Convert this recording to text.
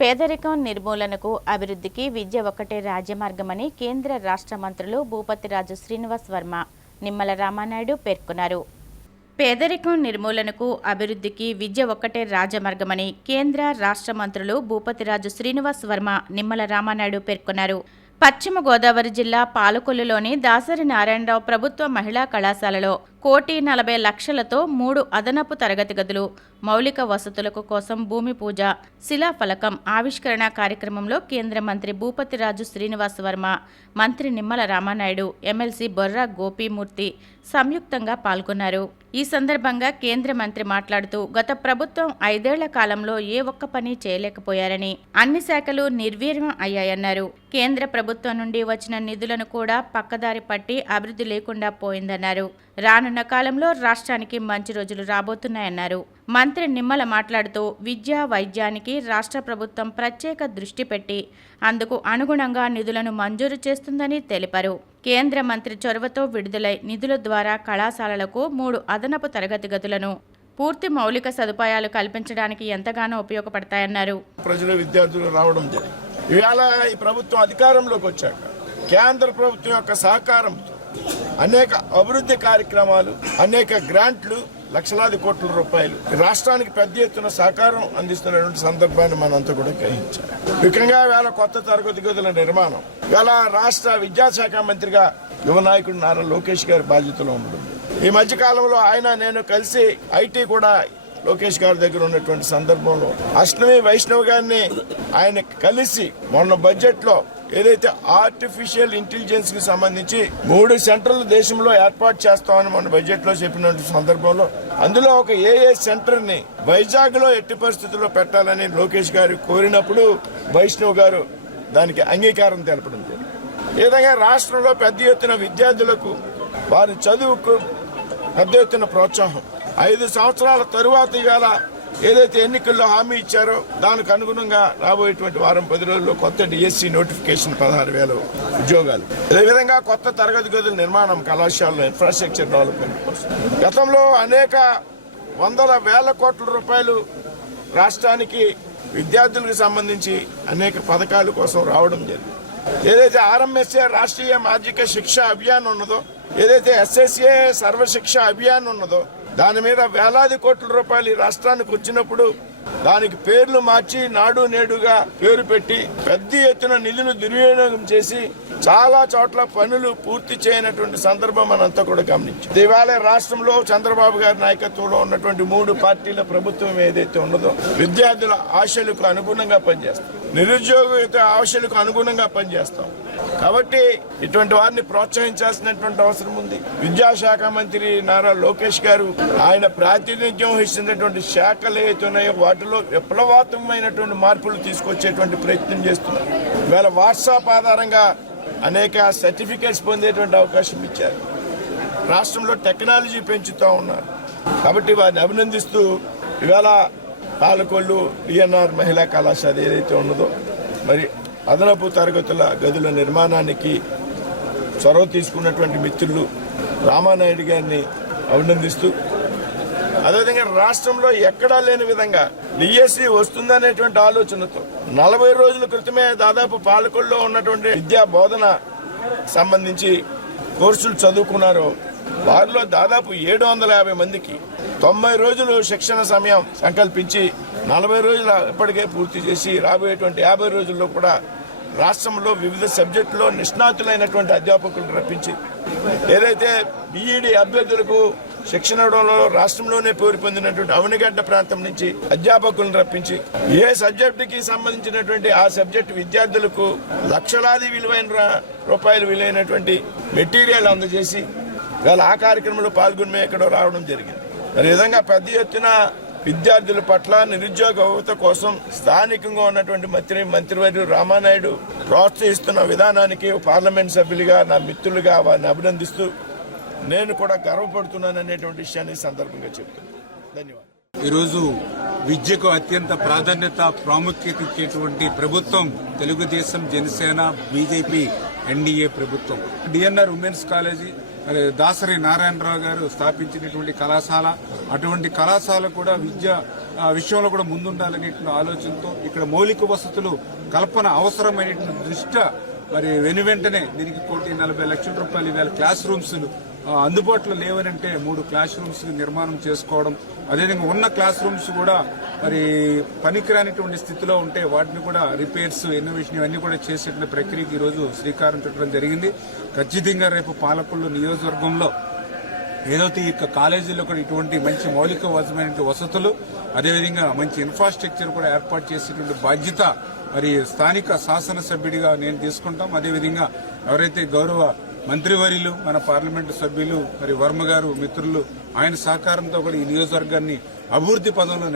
పేదరికం నిర్మూలనకు అభివృద్ధికి విద్య ఒక్కటే రాజ్యమార్గమని కేంద్ర రాష్ట్ర మంత్రులు భూపతిరాజు శ్రీనివాస్ వర్మ, నిమ్మల రామానాయుడు పేర్కొన్నారు. పేదరికం నిర్మూలనకు అభివృద్ధికి విద్య ఒక్కటే రాజమార్గమని కేంద్ర రాష్ట్ర మంత్రులు భూపతిరాజు శ్రీనివాస్ వర్మ, నిమ్మల రామానాయుడు పేర్కొన్నారు. పశ్చిమ గోదావరి జిల్లా పాలకొల్లులోని దాసరి నారాయణరావు ప్రభుత్వ మహిళా కళాశాలలో 1,40,00,000తో 3 అదనపు తరగతి గదులు, మౌలిక వసతులకు కోసం భూమి పూజ, శిలాఫలకం ఆవిష్కరణ కార్యక్రమంలో కేంద్ర మంత్రి భూపతిరాజు శ్రీనివాస్ వర్మ, మంత్రి నిమ్మల రామానాయుడు, ఎమ్మెల్సీ బొర్రా గోపీమూర్తి సంయుక్తంగా పాల్గొన్నారు. ఈ సందర్భంగా కేంద్ర మంత్రి మాట్లాడుతూ, గత ప్రభుత్వం 5 ఏళ్ల కాలంలో ఏ ఒక్క పని చేయలేకపోయారని, అన్ని శాఖలు నిర్వీర్యం అయ్యాయన్నారు. కేంద్ర ప్రభుత్వం నుండి వచ్చిన నిధులను కూడా పక్కదారి పట్టి అభివృద్ధి లేకుండా పోయిందన్నారు. రానున్న కాలంలో రాష్ట్రానికి మంచి రోజులు రాబోతున్నాయన్నారు. మంత్రి నిమ్మల మాట్లాడుతూ, విద్యా వైద్యానికి రాష్ట్ర ప్రభుత్వం ప్రత్యేక దృష్టి పెట్టి అందుకు అనుగుణంగా నిధులను మంజూరు చేస్తుందని తెలిపారు. కేంద్ర మంత్రి చొరవతో విడుదలై నిధుల ద్వారా కళాశాలలకు 3 అదనపు తరగతి గదులను, పూర్తి మౌలిక సదుపాయాలు కల్పించడానికి ఎంతగానో ఉపయోగపడతాయన్నారు. ప్రజలు విద్యార్థులు రావడం జరిగింది. ఇవాళ ఈ ప్రభుత్వం అధికారంలోకి వచ్చాక కేంద్ర ప్రభుత్వం యొక్క సహకారంతో అనేక అభివృద్ధి కార్యక్రమాలు, అనేక గ్రాంట్లు, లక్షలాది కోట్ల రూపాయలు రాష్ట్రానికి పెద్ద ఎత్తున సహకారం అందిస్తున్నటువంటి సందర్భాన్ని మనంతా కూడా గ్రహించాలి. ముఖ్యంగా వేళ కొత్త తరగతి గదుల నిర్మాణం వేళ రాష్ట్ర విద్యాశాఖ మంత్రిగా యువ నాయకుడు నారా లోకేష్ గారి బాధ్యతలో ఉంటుంది. ఈ మధ్య కాలంలో ఆయన నేను కలిసి ఐటీ కూడా లోకేష్ గారి దగ్గర ఉన్నటువంటి సందర్భంలో అష్టమి వైష్ణవ్ గారిని ఆయన కలిసి మొన్న బడ్జెట్ లో ఏదైతే ఆర్టిఫిషియల్ ఇంటెలిజెన్స్ కి సంబంధించి 3 సెంటర్లు దేశంలో ఏర్పాటు చేస్తామని మన బడ్జెట్ లో చెప్పినటువంటి సందర్భంలో అందులో ఒక ఏఏ సెంటర్ ని వైజాగ్ లో ఎట్టి పరిస్థితుల్లో పెట్టాలని లోకేష్ గారు కోరినప్పుడు వైష్ణవ్ గారు దానికి అంగీకారం తెలపడం జరిగింది. ఈ విధంగా రాష్ట్రంలో పెద్ద ఎత్తున విద్యార్థులకు వారి చదువుకు పెద్ద ఎత్తున ప్రోత్సాహం 5 సంవత్సరాల తరువాత ఇవాళ ఏదైతే ఎన్నికల్లో హామీ ఇచ్చారో దానికి అనుగుణంగా రాబోయేటువంటి వారం 10 రోజుల్లో కొత్త డిఎస్సి నోటిఫికేషన్ 16,000 ఉద్యోగాలు, అదేవిధంగా కొత్త తరగతి గదుల నిర్మాణం కళాశాలలో ఇన్ఫ్రాస్ట్రక్చర్ డెవలప్మెంట్ కోసం గతంలో అనేక వందల వేల కోట్ల రూపాయలు రాష్ట్రానికి విద్యార్థులకు సంబంధించి అనేక పథకాల కోసం రావడం జరిగింది. ఏదైతే ఆర్ఎంఎస్ఏ రాష్ట్రీయ మాధ్యమిక శిక్ష అభియాన్ ఉన్నదో, ఏదైతే ఎస్ఎస్ఏ సర్వశిక్ష అభియాన్ ఉన్నదో దాని మీద వేలాది కోట్ల రూపాయలు రాష్ట్రానికి వచ్చినప్పుడు దానికి పేర్లు మార్చి నాడు నేడుగా పేరు పెట్టి పెద్ద ఎత్తున నిధులు దుర్వినియోగం చేసి చాలా చోట్ల పనులు పూర్తి చేయనటువంటి సందర్భం మనంతా కూడా గమనించాం. ఇవాళ రాష్ట్రంలో చంద్రబాబు గారి నాయకత్వంలో ఉన్నటువంటి 3 పార్టీల ప్రభుత్వం ఏదైతే ఉన్నదో విద్యార్థుల ఆశలకు అనుగుణంగా పనిచేస్తాం, నిరుద్యోగ ఆశలకు అనుగుణంగా పనిచేస్తాం. కాబట్టి ఇటువంటి వారిని ప్రోత్సహించాల్సినటువంటి అవసరం ఉంది. విద్యాశాఖ మంత్రి నారా లోకేష్ గారు ఆయన ప్రాతినిధ్యం వహిస్తున్నటువంటి శాఖలు ఏవైతే ఉన్నాయో వాటిలో విప్లవాత్మకమైనటువంటి మార్పులు తీసుకొచ్చేటువంటి ప్రయత్నం చేస్తున్నారు. ఇవాళ వాట్సాప్ ఆధారంగా అనేక సర్టిఫికేట్స్ పొందేటువంటి అవకాశం ఇచ్చారు. రాష్ట్రంలో టెక్నాలజీ పెంచుతూ ఉన్నారు. కాబట్టి వారిని అభినందిస్తూ ఇవాళ పాలకొల్లు డిఎన్ఆర్ మహిళా కళాశాల ఏదైతే ఉన్నదో మరి అదనపు తరగతుల గదుల నిర్మాణానికి చొరవ తీసుకున్నటువంటి మిత్రులు రామానాయుడు గారిని అభినందిస్తూ, అదేవిధంగా రాష్ట్రంలో ఎక్కడా లేని విధంగా డిఎస్సి వస్తుందనేటువంటి ఆలోచనతో 40 రోజుల క్రితమే దాదాపు పాలకొల్లో ఉన్నటువంటి విద్యా బోధన సంబంధించి కోర్సులు చదువుకున్నారు. వారిలో దాదాపు 750 మందికి 90 రోజులు శిక్షణ సమయం సంకల్పించి 40 రోజులు ఇప్పటికే పూర్తి చేసి రాబోయేటువంటి 50 రోజుల్లో కూడా రాష్ట్రంలో వివిధ సబ్జెక్టులో నిష్ణాతులైనటువంటి అధ్యాపకులను రప్పించి ఏదైతే బీఈడీ అభ్యర్థులకు శిక్షణ ఇవ్వడంలో రాష్ట్రంలోనే పేరు పొందినటువంటి అవనిగడ్డ ప్రాంతం నుంచి అధ్యాపకులను రప్పించి ఏ సబ్జెక్టుకి సంబంధించినటువంటి ఆ సబ్జెక్టు విద్యార్థులకు లక్షలాది విలువైన రూపాయలు విలువైనటువంటి మెటీరియల్ అందజేసి వాళ్ళ ఆ కార్యక్రమంలో పాల్గొని ఎక్కడో రావడం జరిగింది. మరి విధంగా పెద్ద ఎత్తున విద్యార్థుల పట్ల నిరుద్యోగ యువత కోసం స్థానికంగా ఉన్నటువంటి మంత్రివర్యులు రామానాయుడు ప్రోత్సహిస్తున్న విధానానికి పార్లమెంట్ సభ్యులుగా నా మిత్రులుగా వారిని అభినందిస్తూ నేను కూడా గర్వపడుతున్నాననేటువంటి విషయాన్ని సందర్భంగా చెప్తున్నాను. ధన్యవాదాలు. ఈరోజు విద్యకు అత్యంత ప్రాధాన్యత ప్రాముఖ్యత ఇచ్చేటువంటి ప్రభుత్వం తెలుగుదేశం, జనసేన, బీజేపీ, ఎన్డీఏ ప్రభుత్వం. డిఎన్ఆర్ ఉమెన్స్ కాలేజీ మరి దాసరి నారాయణరావు గారు స్థాపించినటువంటి కళాశాల, అటువంటి కళాశాల కూడా విద్య విషయంలో కూడా ముందుండాలనేటువంటి ఆలోచనతో ఇక్కడ మౌలిక వసతులు కల్పన అవసరమైనటువంటి దృష్ట్యా మరి వెనువెంటనే దీనికి 1,40,00,000 రూపాయలు ఇవాళ క్లాస్ రూమ్స్ అందుబాటులో లేవనంటే 3 క్లాస్ రూమ్స్ నిర్మాణం చేసుకోవడం, అదేవిధంగా ఉన్న క్లాస్ రూమ్స్ కూడా మరి పనికిరానిటువంటి స్థితిలో ఉంటే వాటిని కూడా రిపేర్స్, ఇన్నోవేషన్ ఇవన్నీ కూడా చేసేటువంటి ప్రక్రియకి ఈ రోజు శ్రీకారం చుట్టడం జరిగింది. ఖచ్చితంగా రేపు పాలకొల్లు నియోజకవర్గంలో ఏదైతే ఈ కాలేజీలో కూడా ఇటువంటి మంచి మౌలిక వసతులు, అదేవిధంగా మంచి ఇన్ఫ్రాస్ట్రక్చర్ కూడా ఏర్పాటు చేసేటువంటి బాధ్యత మరి స్థానిక శాసనసభ్యుడిగా నేను తీసుకుంటాం. అదేవిధంగా ఎవరైతే గౌరవ మంత్రివర్యులు, మన పార్లమెంటు సభ్యులు మరి వర్మ గారు మిత్రులు, ఆయన సహకారంతో కూడా ఈ నియోజకవర్గాన్ని అభివృద్ధి పదంలో